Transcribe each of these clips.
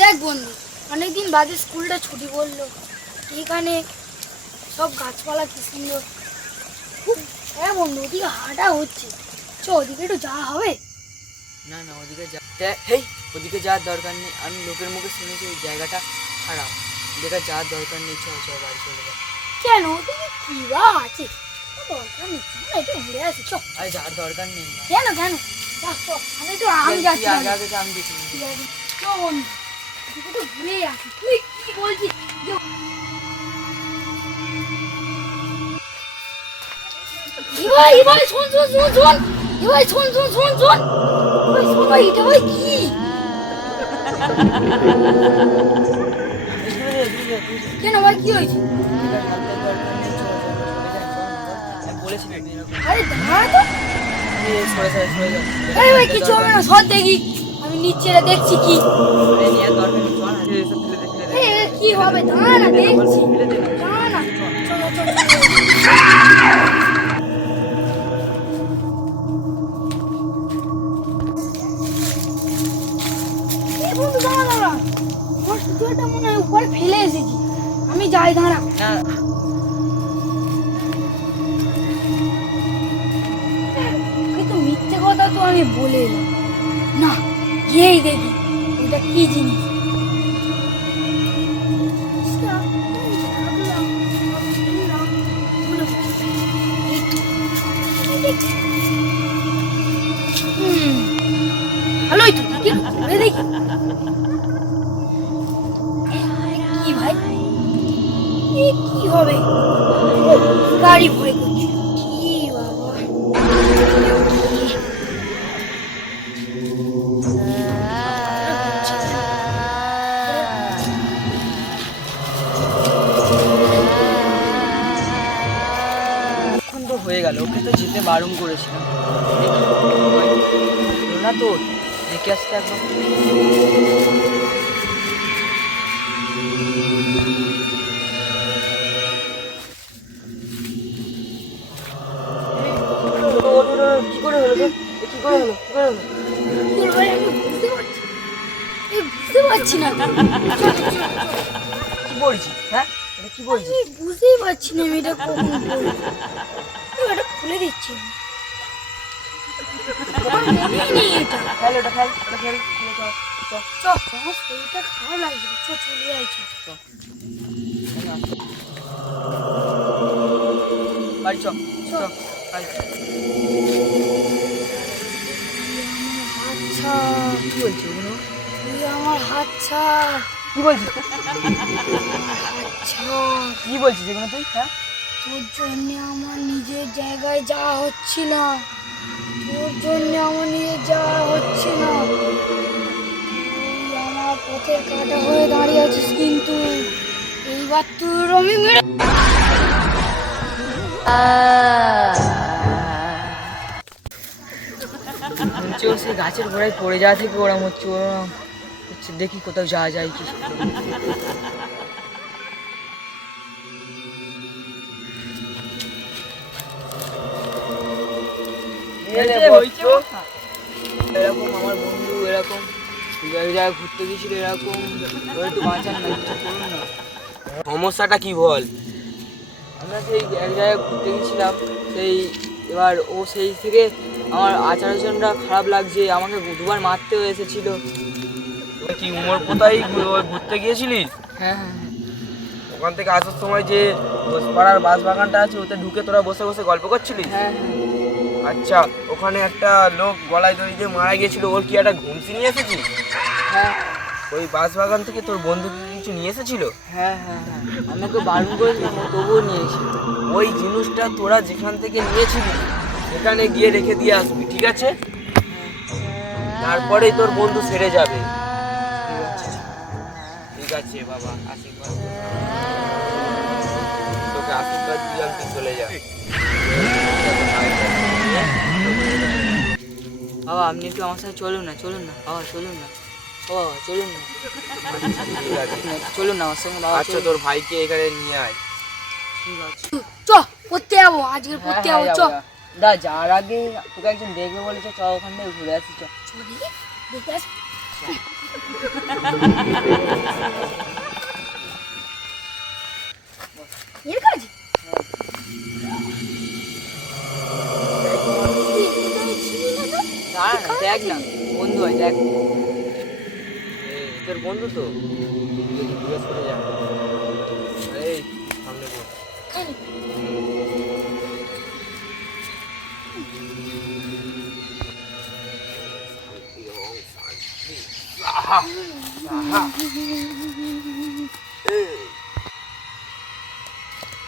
দেখ বন্ধু, অনেকদিন বাদে স্কুলটা ছুটি করলো, এখানে সব গাছপালা কি সুন্দর। খুব হ্যাঁ বন্ধু, ওদিকে হাঁটা হচ্ছে, চ ওদিকে একটু যাওয়া হবে। না না, ওদিকে হেই, ওদিকে যাওয়ার দরকার নেই। আমি লোকের মুখে শুনেছি ওই জায়গাটা খারাপ। ওদিকে যাওয়ার দরকার নেই, চ চ বাড়ি চলে যা। কেন, ওদিকে কি বা আছে? দরকার নেই, চল না, একটু ঘুরে আসি। চ আরে যাওয়ার দরকার নেই না। কেন কেন, চ আমি একটু আম যাচ্ছি। আগে আগে আমি দেখি। ঠিক আছে, চ বন্ধু, ওদিকে একটু ঘুরে আসি। তুই কি বলছিস যে ভাই ভাই, শোন শোন শোন শোন, ভাই শোন শোন শোন শোন, ভাই শোন ভাই, এটা ভাই কি? কেন ভাই, কি হয়েছে? আমি বলেছি না এরকম। আরে দাঁড়া তো। সরে সরে সরে যা। আরে ভাই কিছু হবে না, সব দেখি, আমি নিচে দেখছি কি। আরে নিয়ে দরকার নেই, চল না, এসব ফেলে দে ফেলে দে। কি হবে, দাঁড়া না, দেখছি। দাঁড়া না, চলো চলো এই বন্ধু, দাঁড়া দাঁড়া, আমার সুতোটা মনে হয় উপরে ফেলে এসেছি, আমি যাই, দাঁড়া। না কিন্তু মিথ্যে কথা তো আমি বলে এলাম না, গিয়েই দেখি ওটা কি জিনিস। ভালোই তো, দেখি ঘুরে দেখি কি ভাই, এ কি হবে? গাড়ি ভরে করছি কি বাবা, এখন তো হয়ে গেল, ওকে তো যেতে বারণ করেছিলাম। দেখি হলো না তো, দেখে আসতে একবার। কি করে হলো তো? কি করে হলো? কি করে হলো? ভাই আমি বুঝতে পারছি, বুঝতে পারছি না, কি বলছি? হ্যাঁ, এটা কি বলছি? আমি বুঝতেই পারছি না আমি এটা কখন বলবো। এটা খুলে দিচ্ছি আমি। আমার মনেই নেই এটা। ফেল ওটা, ফেল ওটা, ফেল ফেলে চল চ চ, আমার শরীরটা খারাপ লাগছে, চ চলে যাই, চ। চ। বাড়ি চ চ বাড়ি। হাত ছাড়, কি বলছি ওগুলো? তুই আমার হাত ছাড়, কি বলছিস? হাত ছাড়। কি বলছিস এগুলো তুই? হ্যাঁ, তোর জন্য আমার নিজের জায়গায় যাওয়া হচ্ছে না, তোর জন্য আমার নিজের যাওয়া হচ্ছে না, তুই আমার পথের কাঁটা হয়ে দাঁড়িয়ে আছিস, কিন্তু এইবার তোর আমি মেরে মনে ও সেই গাছের গোড়ায় পড়ে যাওয়া থেকে ওরা হচ্ছে, ওরা হচ্ছে দেখি কোথাও যাওয়া যায় কি। এরকম আমার বন্ধু এরকম এক জায়গায় ঘুরতে গেছিল, এরকম ওরা একটু বাঁচান না, কিছু করুন না। সমস্যাটা কি বল? আমরা সেই এক জায়গায় ঘুরতে গেছিলাম, সেই এবার ও সেই থেকে আমার আচার আচরণটা খারাপ লাগছে, আমাকে দুবার মারতেও এসেছিল। তুই কি উমর কোথায় ঘুরতে গিয়েছিলিস? হ্যাঁ হ্যাঁ ওখান থেকে আসার সময় যে ঘোষপাড়ার বাস বাগানটা আছে, ওতে ঢুকে তোরা বসে বসে গল্প করছিলিস? হ্যাঁ হ্যাঁ আচ্ছা, ওখানে একটা লোক গলায় দড়ি দিয়ে মারা গিয়েছিল, ওর কি একটা ঘুমসি নিয়ে এসেছিস? হ্যাঁ ওই বাস বাগান থেকে তোর বন্ধু কি কিছু নিয়ে এসেছিল? হ্যাঁ হ্যাঁ হ্যাঁ, আমাকে বারণ করেছিলাম, ও তবুও নিয়েছিল। ওই জিনিসটা তোরা যেখান থেকে নিয়েছিলি সেখানে গিয়ে রেখে দিয়ে আসবি, ঠিক আছে? তারপরেই তোর বন্ধু সেরে যাবে। ঠিক আছে। ঠিক আছে বাবা, আশীর্বাদ কর। তোকে আশীর্বাদ দিলাম, তুই চলে যা। বাবা আপনি একটু আমার সাথে চলুন না, চলুন না বাবা, চলুন না বাবা, চলুন না, ঠিক আছে, চলুন না আমার সঙ্গে বাবা, আচ্ছা চলুন। তোর ভাইকে এখানে নিয়ে আয়। ঠিক আছে। চ পড়তে যাবো, আজকে পড়তে যাবো, চ। দা যাওয়ার আগে তোকে একজন দেখবে বলেছে, চ ওখান থেকে ঘুরে আসি, চ। চ দেখি, দেখে আসি। এর কাজ দাঁড়া না, দেখ না বন্ধু হয় দেখ। তোর বন্ধু তো জিজ্ঞেস করে যা। এই সামনে বল।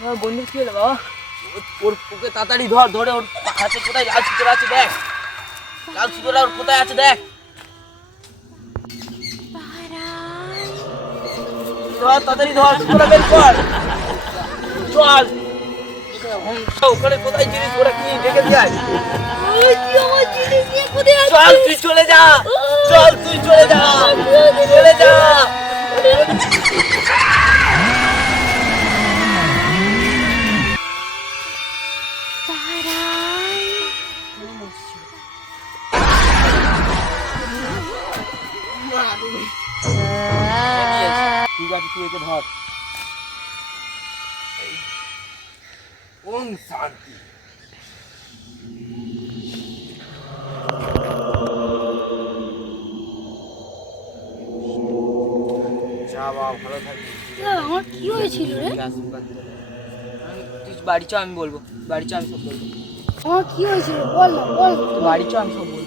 আমার বন্ধু কি হলো বাবা? ওর ওকে তাড়াতাড়ি ধর, ধরে ওর হাতে কোথায় লাল সুতোর আছে দেখ, লাল সুতোটা ওর কোথায় আছে দেখ। ধর তাড়াতাড়ি ধর, সুতোটা বের কর। চল ওখানে কোথায় জিনিস ওরা কি দেখে যায়। চল তুই চলে যা, চল তুই চলে যা, চলে যা। ঠিক আছে তুই একে ধর। ওম শান্তি। যা বাবা ভালো থাকবি। আমার কি হয়েছিল রে? আশীর্বাদ দে। তুই বাড়ি চ, আমি বলবো। বাড়ি চ, আমি সব বলবো। আমার কি হয়েছিল বল না, বল। তুই বাড়ি চ, আমি সব বলবো।